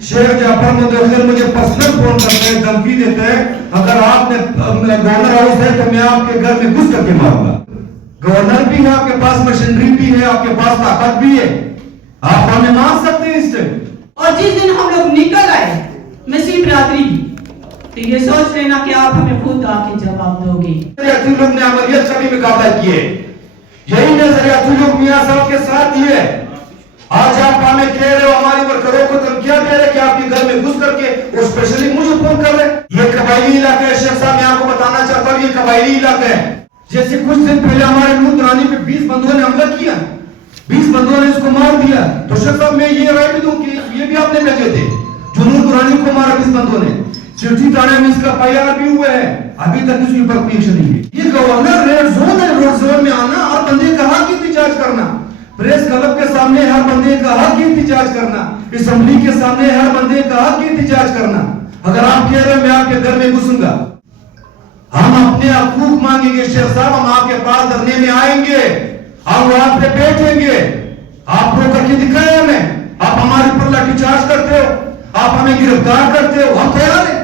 शेख जाफर मुदख्खिर मुझे personal phone करते हैं, धमकी देते हैं, अगर आपने गवर्नर हाउस है तो मैं आपके घर में घुस करके मारूंगा। गवर्नर भी है आपके पास, मशीनरी भी है आपके पास, ताकत भी है, आप हमें मार सकते हैं इस टाइम। और जिस दिन हम लोग निकल आए मसीह बिरादरी, तो ये सोच लेना कि आप हमें खुद आके जवाब दोगे। नजरियाती लोग ने अमलियत का भी मुकाबला किए, यही नजरियाती लोग मियां साहब के साथ ही है। आज आप हमें कह रहे हो, हमारी वर्करों को धमकियां दे रहे कि आपके घर में घुस करके, और स्पेशली मुझे फोन कर रहे। ये कबायली इलाका है शेख साहब, मैं आपको बताना चाहता हूँ ये कबायली इलाका है। जैसे कुछ दिन पहले हमारे नूर दुरानी पे 20 बंदों ने हमला किया, 20 बंदों ने इसको मार दिया, तो शेख साहब मैं ये राय भी दूं कि ये भी आपने भेजे थे जो नूर दुरानी को मारा 20 बंदों ने। सिटी थाने में इसका FIR भी हुआ है, अभी तक इसके ऊपर कोई एक्शन नहीं है। ये गवर्नर रेड जोन है, रेड जोन में आना और बंदे का हक एहतजाज करना, प्रेस क्लब के सामने हर बंदे का हक एहतजाज करना, असेंबली के सामने हर बंदे का हक एहतजाज करना। अगर आप कह रहे हैं मैं आपके घर में घुसूंगा, हम अपने हकूक मांगेंगे शेख साहब, हम आपके पास धरने में आएंगे, हम वहां पे बैठेंगे, आप रो करके दिखाए हमें। आप हमारे ऊपर लाठीचार्ज करते हो, आप हमें गिरफ्तार करते हो, हम तैयार हैं।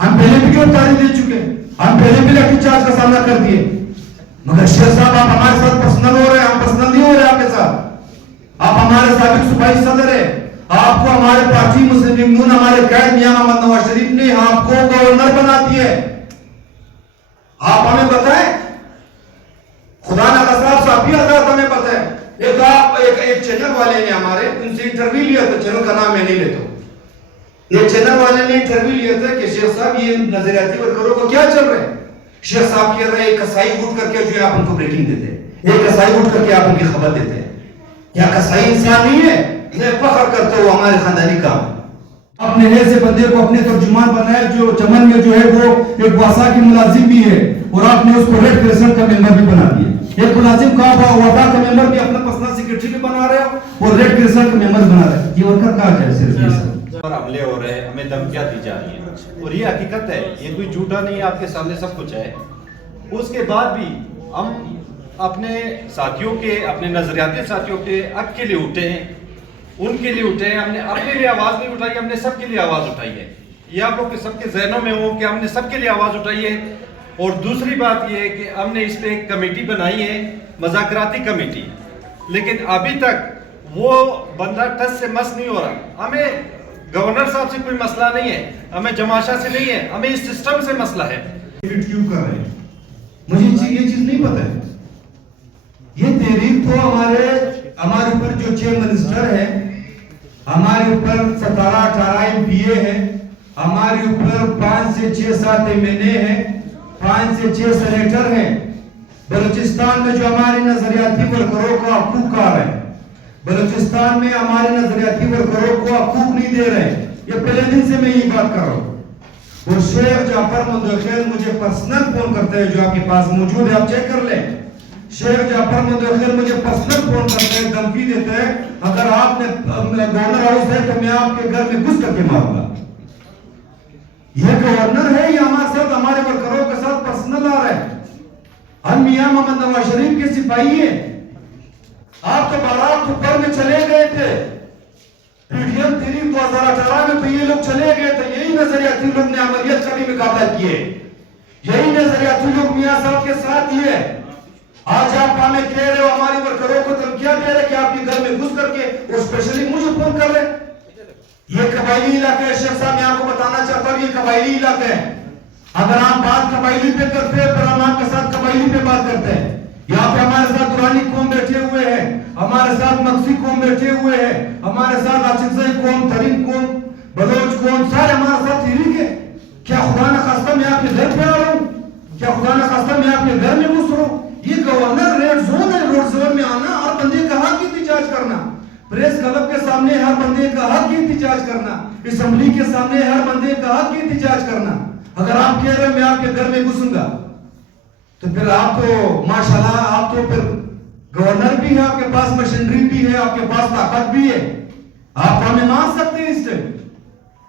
हम पहले भी गिरफ्तारी दे चुके, हम पहले भी लाठीचार्ज का सामना कर दिए, मगर शेख साहब आप हमारे साथ पर्सनल हो रहे हैं, हम पर्सनल नहीं हो रहे आपके साथ। आप हमारे साबिक सूबाई सदर है, आपको हमारे पार्टी मुस्लिम लीग नून, हमारे कैद मियां मोहम्मद नवाज शरीफ ने आपको गवर्नर बना दिया है। आप हमें बताएं, खुदा ना खास्ता आप भी आजाद हमें बताएं। एक चैनल वाले ने हमारे उनसे इंटरव्यू लिया था, चैनल का नाम मैं नहीं लेता, ये चैनल वाले ने इंटरव्यू लिया था कि शेख साहब ये नजरियाती वर्करों को क्या चल रहा है। शेख साहब कह रहे हैं कसाई उठ करके जो है आप उनको ब्रेकिंग देते हैं, एक कसाई उठ करके आप उनकी खबर देते हैं। क्या कसाई इंसान नहीं है? मैं फख्र करता हूँ हमारे खानदानी काम। अपने ऐसे बंदे को अपने तर्जुमान बनाया जो चमन में जो है वो एक वासा की मुलाजिम भी है, और आपने उसको रेड क्रिसेंट का मेंबर भी बना दिया। एक मुलाजिम का वादा का मेंबर भी अपना पर्सनल सेक्रेटरी भी बना रहे हो और रेड क्रिसेंट का मेंबर बना रहे हो। ये वर्कर कहाँ जाए सिर्फ और हमले हो रहे हैं, हमें धमकियां दी जा रही हैं, और ये हकीकत है, ये कोई झूठा नहीं है, आपके सामने सब कुछ है। उसके बाद भी हम अपने साथियों के, अपने नजरियाती साथियों के हक के लिए उठे हैं, उनके लिए उठे हैं। हमने अपने लिए आवाज नहीं उठाई, हमने सबके लिए आवाज उठाई है। ये आप लोग के सबके जहनों में हो कि हमने सबके लिए आवाज उठाई है। और दूसरी बात ये है कि हमने इस पे एक कमेटी बनाई है, मज़ाकराती कमेटी, लेकिन अभी तक वो बंदा टस से मस नहीं हो रहा। हमें गवर्नर साहब से कोई मसला नहीं है, हमें जमाशा से नहीं है, हमें इस सिस्टम से मसला है। क्यों कर रहे हैं मुझे ये चीज नहीं पता है। ये तहरीक तो हमारे ऊपर जो चीफ मिनिस्टर है, हमारे ऊपर 17-18 MPA है, हमारे ऊपर 5 से 6-7 MNA है, 5 से 6 सेनेटर हैं। बलूचिस्तान में जो हमारे नजरियाती वर्करों का हकूक आ रहे हैं, बलूचिस्तान में हमारे नजरियाती वर्करों को हकूक नहीं दे रहे हैं। ये पहले दिन से मैं ये बात कर रहा हूँ। और शेख जाफर मुदख्खिर मुझे पर्सनल फोन करते हैं, जो आपके पास मौजूद है, आप चेक कर लें। शेख जाफर मुदख्खिर मुझे पर्सनल फोन करते हैं, धमकी देते हैं, अगर आपने गवर्नर हाउस है तो मैं आपके घर में घुस करके मारूंगा। यह गवर्नर है, ये हमारे साथ, हमारे वर्करों के साथ पर्सनल आ रहा है। हम मियां मोहम्मद नवाज शरीफ के सिपाही हैं। आप तो बारात ऊपर में चले गए थे, PDM 2018 में तो ये लोग चले गए थे। यही नजरियाती लोग ने अमलियत का भी मुकाबला किए, यही नजरियाती लोग मियां साहब के साथ ही है। आज आप हमें कह रहे हो, हमारी वर्करों को धमकियां दे रहे कि आपके घर में घुस करके, और स्पेशली मुझे फोन कर रहे। ये कबायली इलाका है शेख साहब, मैं आपको बताना चाहता हूँ ये कबायली इलाका है। अगर आप बात कबायली पे करते हैं फिर हम आपके साथ कबायली पे बात करते हैं। यहाँ पे हमारे साथ दुरानी कौम बैठे हुए हैं, हमारे साथ मक्सी कौम बैठे हुए हैं, हमारे साथ आशिकज़ई कौम, तरीन कौम, बलोच कौम, सारे हमारे साथ हिरीक है। क्या खुदा न खास्ता मैं आपके घर पे आ रहा हूँ? क्या खुदा न खास्ता मैं आपके घर में घुस रहा हूँ? ये गवर्नर रेड जोन है, रेड जोन में आना और बंदे का हक एहतजाज करना, प्रेस क्लब के सामने हर बंदे का हक एहतजाज करना, असेंबली के सामने हर बंदे का हक एहतजाज करना। अगर आप कह रहे हैं मैं आपके घर में घुसूंगा, तो फिर आप तो माशाल्लाह, आप तो फिर गवर्नर भी है आपके पास, मशीनरी भी है आपके पास, ताकत भी है, आप हमें मार सकते हैं इस टाइम।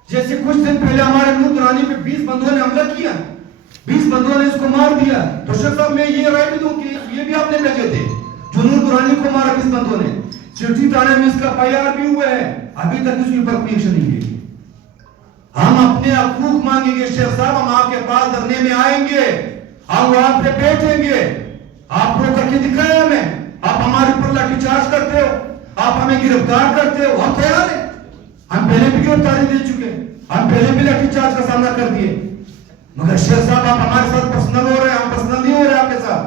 जैसे कुछ दिन पहले हमारे नूर दुरानी पे 20 बंदों ने हमला किया, 20 बंदों ने इसको मार दिया, तो शेख साहब मैं ये राय भी दूं कि ये भी आपने भेजे थे जो नूर दुरानी को मारा 20 बंदों ने। सिटी थाने में इसका FIR भी हुआ है, अभी तक इसके ऊपर कोई एक्शन नहीं है। अपने हकूक मांगेंगे शेख साहब, हम आपके पास धरने में आएंगे, हम वहां पे बैठेंगे, आप प्रो करके दिखाए हमें। आप हमारे ऊपर लाठीचार्ज करते हो, आप हमें गिरफ्तार करते हो, हम तैयार हैं। हम पहले भी गिरफ्तारी दे चुके, हम पहले भी लाठीचार्ज का सामना कर दिए, मगर शेख साहब आप हमारे साथ पर्सनल हो रहे हैं, हम पर्सनल नहीं हो रहे आपके साथ।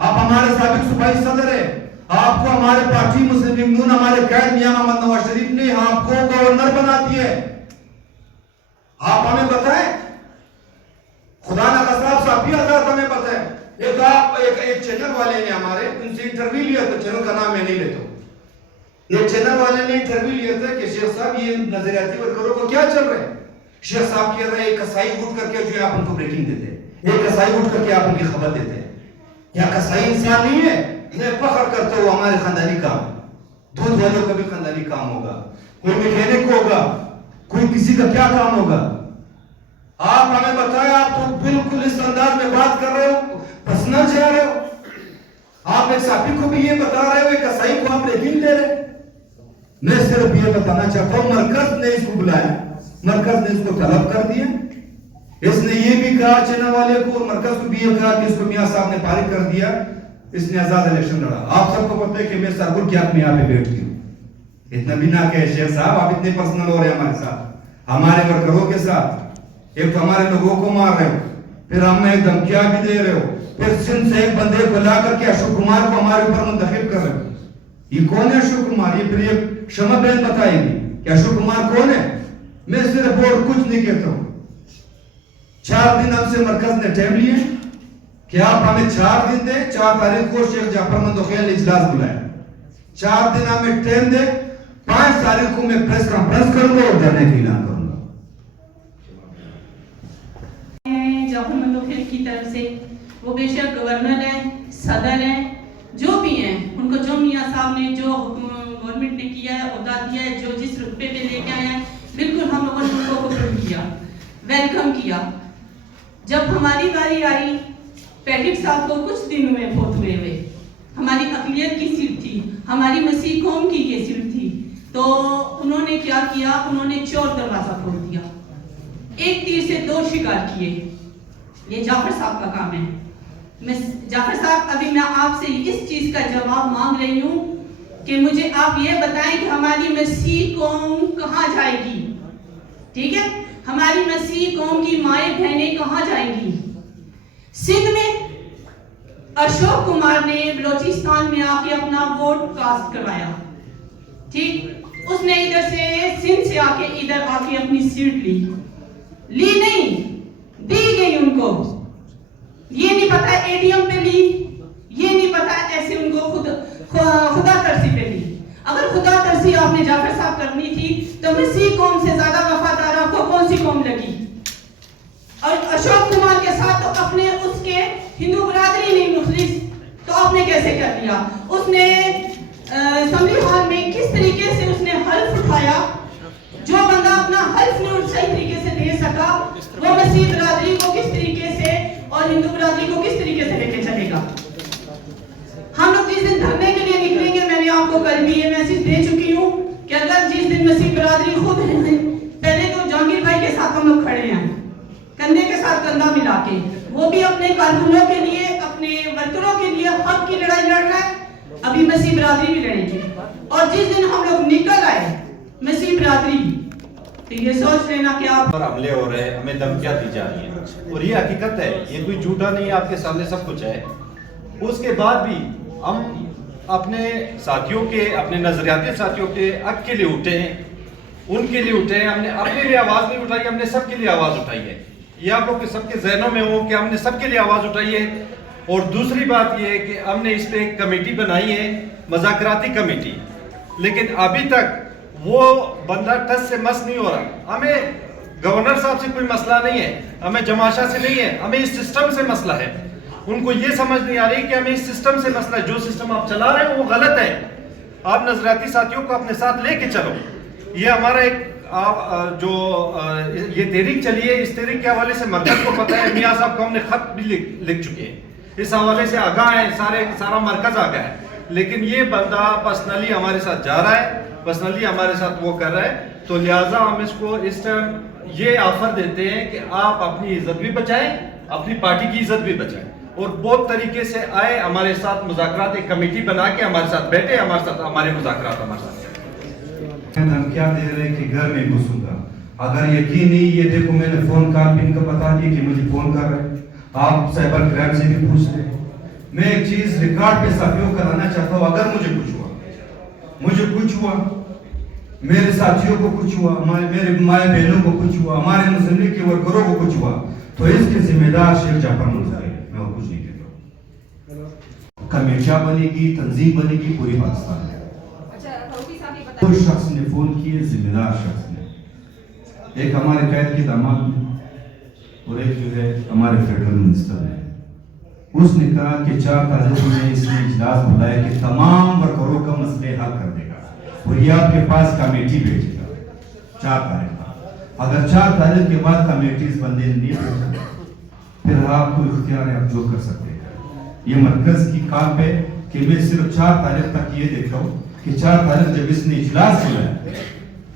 आप हमारे साबिक सूबाई सदर है, आपको हमारे पार्टी मुस्लिम लीग नून, हमारे कैद मियां मोहम्मद नवाज शरीफ ने आपको गवर्नर बनाती है। आप हमें बताएं, खुदा ना खास्ता आप साफी आजाद हमें बताएं। एक चैनल वाले ने हमारे उनसे इंटरव्यू लिया था, चैनल का नाम मैं नहीं लेता, ये चैनल वाले ने इंटरव्यू लिया था कि शेख साहब ये नजरियाती वर्करों को क्या चल रहा है। शेख साहब कह रहे हैं कसाई उठ करके जो है आप उनको ब्रेकिंग देते हैं, एक कसाई उठ करके आप उनकी खबर देते हैं। क्या कसाई इंसान नहीं है? मैं फख्र करता हूँ हमारे खानदानी काम, दूध वालों का भी खानदानी काम होगा, कोई मैकेनिक को होगा, कोई किसी का क्या काम होगा। आप हमें बताया, आप तो बिल्कुल इस अंदाज में बात कर रहे हो, पर्सनल जा रहे हो। आप एक साथी को भी ये बता रहे हो, एक कसाई को आप ब्रेकिंग दे रहे। मैं सिर्फ ये बताना चाहता हूँ, मरकज ने इसको बुलाया, मरकज ने इसको तलब कर दिया। इसने ये भी कहा चैनल वाले को, और मरकज को भी ये कहा कि इसको मियां साहब ने पारित कर दिया, इसने आजाद इलेक्शन लड़ा। आप सबको पता है कि मैं सरगुल के आप में यहाँ पे बैठती हूँ, इतना भी ना कहे शेख साहब आप इतने पर्सनल हो रहे हैं हमारे साथ, हमारे वर्करों के साथ। एक तो हमारे लोगों को मार रहे हो, फिर हमें धमकियां भी दे रहे हो, फिर सिंध से एक बंदे को ला करके अशोक कुमार को हमारे ऊपर मुंतखब कर रहे हो। ये कौन है अशोक कुमार? ये फिर ये शमा बहन बताएगी कि अशोक कुमार कौन है। मैं सिर्फ और कुछ नहीं कहता हूँ। 4 दिन हमसे मरकज ने टाइम लिए कि आप हमें 4 दिन दे। 4 तारीख को शेख जाफर मंदोखिया ने इजलास बुलाया, 4 दिन हमें टाइम दे। 5 तारीख को मैं प्रेस कॉन्फ्रेंस करूंगा और धरने का ऐलान करूंगा। जाफर मंदोखिया की तरफ से वो बेशक गवर्नर है, सदर है, जो भी हैं, उनको जो मियां साहब ने जो गवर्नमेंट ने किया है, ओहदा दिया है, जो जिस रुतबे पे लेके आए हैं, बिल्कुल हम लोगों ने उनको कबूल किया, वेलकम किया। जब हमारी बारी आई, पैटिक साहब को कुछ दिन में फोत हुए, हमारी अकलियत की सीट थी, हमारी मसीह कौम की ये सीट थी, तो उन्होंने क्या किया, उन्होंने चोर दरवाजा खोल दिया, एक तीर से 2 शिकार किए। ये जाफर साहब का काम है। मैं जाफर साहब, अभी मैं आपसे इस चीज का जवाब मांग रही हूँ कि मुझे आप ये बताएं कि हमारी मसीह कौम कहाँ जाएगी। ठीक है, हमारी मसीह कौम की माएँ बहनें कहाँ जाएंगी। सिंध में अशोक कुमार ने बलोचिस्तान में आके अपना वोट कास्ट करवाया, ठीक, उसने इधर से सिंध से आके इधर आके अपनी सीट ली नहीं, दी गई उनको। ये नहीं पता एडीएम पे ली, ये नहीं पता ऐसे उनको खुदा तरसी पे ली। अगर खुदा तरसी आपने जाफर साहब करनी थी तो मसीह कौम से ज्यादा वफादार आपको कौन सी कौम लगी। और अशोक कुमार के साथ तो अपने उसके हिंदू बरादरी नहीं मुखलिस, तो आपने कैसे कर दिया। उसने असेंबली हॉल में किस तरीके से उसने हल्फ उठाया, जो बंदा अपना हल्फ नहीं सही तरीके से दे सका, वो मसीह बरादरी को किस तरीके से और हिंदू बरादरी को किस तरीके से लेके चलेगा। हम लोग जिस दिन धरने के लिए निकलेंगे, मैंने आपको कल भी ये मैसेज दे चुकी हूँ कि अगर जिस दिन मसीह बरादरी खुद है, पहले तो जहांगीर भाई के साथ हम लोग खड़े हैं, कंधे के साथ कंधा मिला के, वो भी अपने कारकुनों के लिए, अपने वर्करों के लिए हक की लड़ाई लड़ रहा है, अभी मसीह बरादरी भी लड़ेगी। और जिस दिन हम लोग निकल आए मसीह बरादरी, तो ये सोच लेना कि आप पर हमले हो रहे हैं, हमें धमकियां दी जा रही हैं, और ये हकीकत है, ये कोई झूठा नहीं है, आपके सामने सब कुछ है। उसके बाद भी हम अपने साथियों के, अपने नजरियाती साथियों के हक के लिए उठे हैं, उनके लिए उठे हैं। हमने अपने लिए आवाज नहीं उठाई, हमने सबके लिए आवाज उठाई है। ये आप लोग के सबके जहनों में हो कि हमने सबके लिए आवाज उठाई है। और दूसरी बात ये है कि हमने इस पे एक कमेटी बनाई है, मज़ाकराती कमेटी, लेकिन अभी तक वो बंदा टस से मस नहीं हो रहा। हमें गवर्नर साहब से कोई मसला नहीं है, हमें जमाशा से नहीं है, हमें इस सिस्टम से मसला है। उनको ये समझ नहीं आ रही कि हमें इस सिस्टम से मसला है, जो सिस्टम आप चला रहे हो वो गलत है। आप नजरियाती साथियों को अपने साथ लेके चलो। ये हमारा एक ये तहरीक चली है, इस तहरीक के हवाले से मरकज को पता है, मियां साहब को हमने खत भी लिख चुके हैं, इस हवाले से आगाह है, सारा मरकज आगाह है। लेकिन ये बंदा पर्सनली हमारे साथ जा रहा है, पर्सनली हमारे साथ वो कर रहा है। تو لہٰذا ہم اس کو اس ٹائم یہ آفر دیتے ہیں کہ آپ اپنی عزت بھی بچائیں, اپنی پارٹی کی عزت بھی بچائیں, اور بہت طریقے سے آئے ہمارے ساتھ مذاکرات, ایک کمیٹی بنا کے ہمارے ساتھ بیٹھے, ہمارے ساتھ ہمارے مذاکرات ہمارے ساتھ. دھمکیاں دے رہے کہ گھر میں گھسوں گا. اگر یقین نہیں, یہ دیکھو میں نے فون کال پن کا بتا دیا کہ مجھے فون کر رہے ہیں, آپ سائبر کرائم سے بھی پوچھ رہے ہیں. میں ایک چیز ریکارڈ پہ صحافیوں کرانا چاہتا ہوں, اگر مجھے کچھ ہوا, میرے ساتھیوں کو کچھ ہوا, میرے مائیں بہنوں کو کچھ ہوا, ہمارے مسلم کے ورکروں کو کچھ ہوا, تو اس کے ذمہ دار شیخ جعفر منصوری ہے, میں اور کچھ نہیں کہتا ہوں. کمیٹیاں بنے گی, تنظیم بنے گی پوری پاکستان میں. کوئی شخص نے فون کیے, ذمہ دار شخص نے, ایک ہمارے قید کے داماد نے اور ایک جو ہے ہمارے فیڈرل منسٹر نے. اس نے کہا کہ 4 تاریخ میں اس نے اجلاس بلایا کہ تمام ورکروں کا مسئلے حل کر دے گا اور یہ آپ کے پاس کمیٹی بھیجے گا 4 تاریخ. اگر 4 تاریخ کے بعد کمیٹی اس بندے نے نہیں بھیجا, پھر آپ کو اختیار ہے, آپ جو کر سکتے ہیں. یہ مرکز کی کام ہے کہ میں صرف 4 تاریخ تک یہ دیکھتا ہوں کہ 4 تاریخ جب اس نے اجلاس بلایا,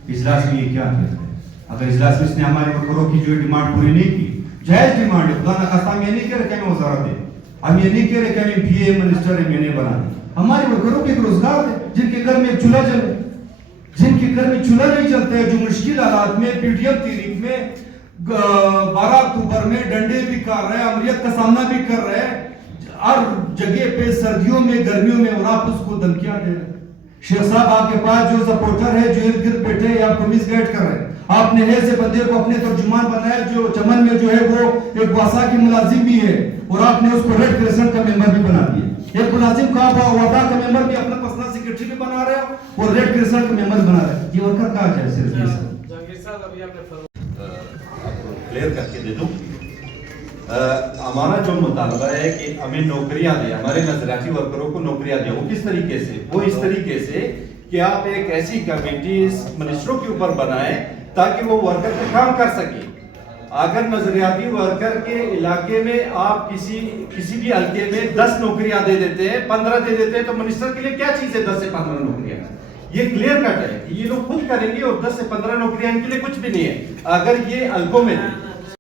اجلاس میں یہ کیا کرتے ہیں. اگر اجلاس میں اس نے ہمارے ورکروں کی جو ڈیمانڈ پوری نہیں کی, جائز ڈیمانڈ ہے, خدا نخواستہ ہم یہ نہیں کہہ رہے کہ ہمیں وزارت دے, ہم یہ نہیں کہہ رہے کہ ہمیں پی اے منسٹر ایم بنا دیں. ہمارے ورکروں کے ایک روزگار ہے, جن کے گھر میں ایک چولہا جلے, جن کے گھر میں چولہا نہیں چلتا ہے, جو مشکل حالات میں پی ٹی ایم تحریک میں 12 اکتوبر میں ڈنڈے بھی کر رہے ہیں, عملیت کا سامنا بھی کر رہے ہیں ہر جگہ پہ, سردیوں میں گرمیوں میں, اور آپ اس کو دھمکیاں دے رہے ہیں. شیخ صاحب آپ کے پاس جو سپورٹر ہے, جو ارد گرد بیٹھے ہیں, آپ کو مس گائیڈ کر رہے ہیں. آپ نے ایسے بندے کو اپنے ترجمان بنایا جو چمن میں جو ہے وہ ایک واسا کی ملازم بھی ہے, اور آپ نے اس کو ریڈ کریسنٹ کا ممبر بھی بنا دیا. ایک ملازم کو آپ وفا کا ممبر بھی, اپنا پرسنل سیکریٹری بھی بنا رہے ہو اور ریڈ کریسنٹ کا ممبر بنا رہے ہیں. یہ ورکر کہاں جائے صرف جہانگیر صاحب ابھی آپ نے آپ کو کلیئر کر کے دے دوں. ہمارا جو مطالبہ ہے کہ ہمیں نوکریاں دیں, ہمارے نظریاتی ورکروں کو نوکریاں دیں. وہ کس طریقے سے؟ وہ اس طریقے سے کہ آپ ایک ایسی کمیٹی منسٹروں کے اوپر بنائیں تاکہ وہ ورکر پہ کام کر سکیں. اگر نظریاتی ورکر کے علاقے میں آپ کسی بھی حلقے میں 10 نوکریاں دے دیتے ہیں, 15 دے دیتے ہیں, تو منسٹر کے لیے کیا چیز ہے 10 سے 15 نوکریاں؟ یہ کلیئر کٹ ہے کہ یہ لوگ خود کریں گے, اور 10 سے 15 نوکریاں ان کے لیے کچھ بھی نہیں ہے. اگر یہ حلقوں میں